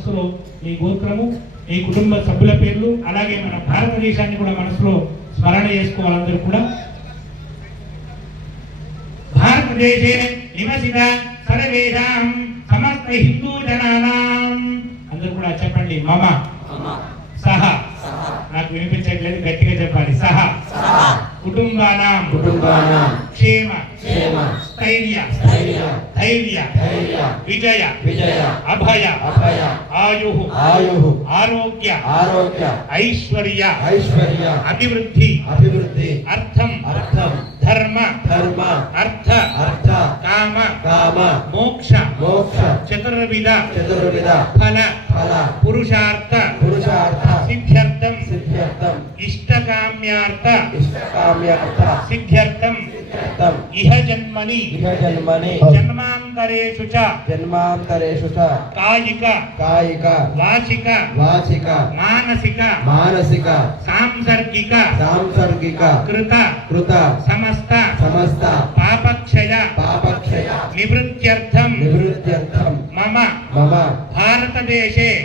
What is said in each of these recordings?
మనసులో ఈ గోత్రము ఈ కుటుంబ సభ్యుల పేర్లు అలాగే మన భారతదేశాన్ని కూడా మనసులో స్మరణ చేసుకోవాలందరూ కూడా. భారతదేశే నివసిత సర్వేషాం సమస్త హిందూ జనానాం అందరూ కూడా చెప్పండి మమ సహ. నాకు వినిపించట్లేదు, గట్టిగా చెప్పాలి. సహ కుటుంబానాం క్షేమ స్థైర్య ధైర్య విజయ అభయ ఆయు ఆరోగ్య ఐశ్వర్య అభివృద్ధి అర్థం ధర్మ అర్థ కామ మోక్ష చతుర్విధ ఫల పురుషార్థ సిద్ధ్యర్థం ఇష్టకామ్యార్థ సిద్ధ్యర్థం ఇహ జన్మని జన్మాంతరేషు చ కాయిక వాచిక మానసిక సాంసర్గిక కృత సమస్త పాపక్షయ నివృత్త్యర్థం మమ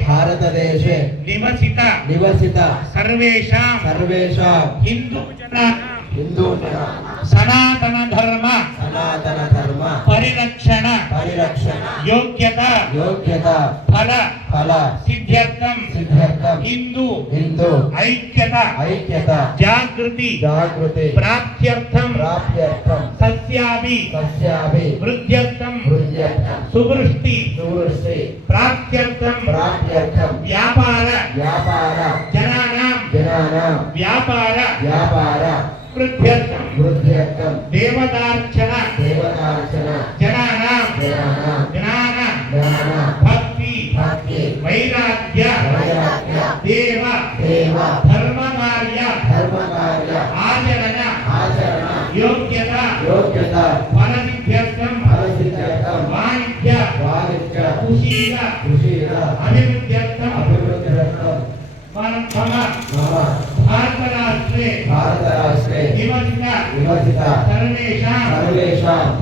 భారతదేశే నివసిత సర్వేషాం హిందూ సనాతన ధర్మ పరిరక్షణ యోగ్యత ఫల సిద్ధ్యర్థం హిందూ ఐక్యత జాగృతి ప్రాప్త్యర్థం సస్యాభి వృద్ధ్యర్థం సువృష్టి ప్రాప్త్యర్థం వ్యాపార జనానాం వ్యాపార వృద్ధ్యర్థం దేవతార్చన జనానాం జ్ఞాన భక్తి వైరాగ్య దేవ ధర్మకార్య ఆచరణ యోగ్యత ఫలసిద్ధ్యర్థం వాణిజ్య కుశీల అభివృద్ధ్యర్థం భారతరాష్ట్రే నివసిత సర్వేషాం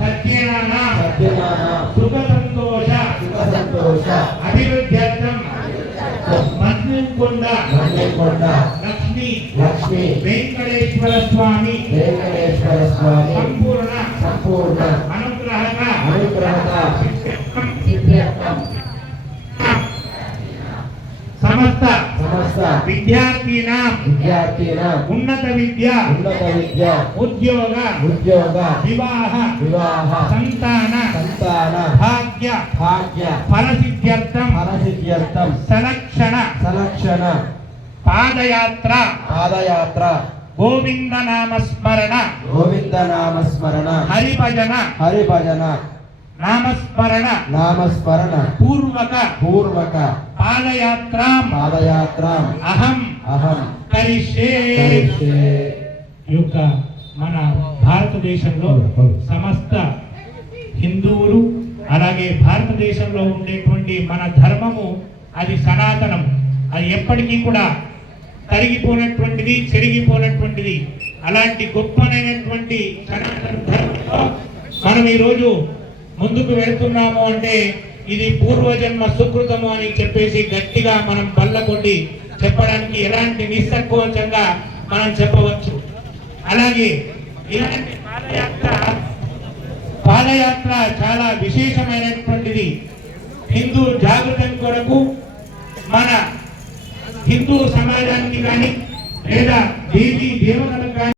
సత్యనానాం సుఖ సంతోష అభివృద్ధ్యర్థం మన్యంకొండ లక్ష్మీ వెంకటేశ్వర స్వామి సంపూర్ణ అనుగ్రహత సమస్త విద్యార్థినాం ఉన్నత విద్య ఉద్యోగ వివాహ సంతాన భాగ్య ఫలసిద్ధ్యర్థం సలక్షణ పాదయాత్ర గోవింద నామస్మరణ హరిభజన నామస్మరణ పూర్వక పాదయాత్రాం అహం కరిష్యే. యొక్క మన భారతదేశంలో సమస్త హిందువులు అలాగే భారతదేశంలో ఉండేటువంటి మన ధర్మము అది సనాతనం, అది ఎప్పటికీ కూడా తరిగిపోయినటువంటిది చెరిగిపోయినటువంటిది. అలాంటి గొప్పనైనటువంటి సనాతన ధర్మంలో మనం ఈరోజు ముందుకు వెళ్తున్నాము అంటే ఇది పూర్వజన్మ సుకృతము అని చెప్పేసి గట్టిగా మనం బల్ల కొట్టి చెప్పడానికి ఎలాంటి నిస్సంకోచంగా మనం చెప్పవచ్చు. అలాగే ఇలాంటి పాదయాత్ర చాలా విశేషమైనటువంటిది. హిందూ జాగృతం కొరకు మన హిందూ సమాజానికి కానీ లేదా దేవతలకు కానీ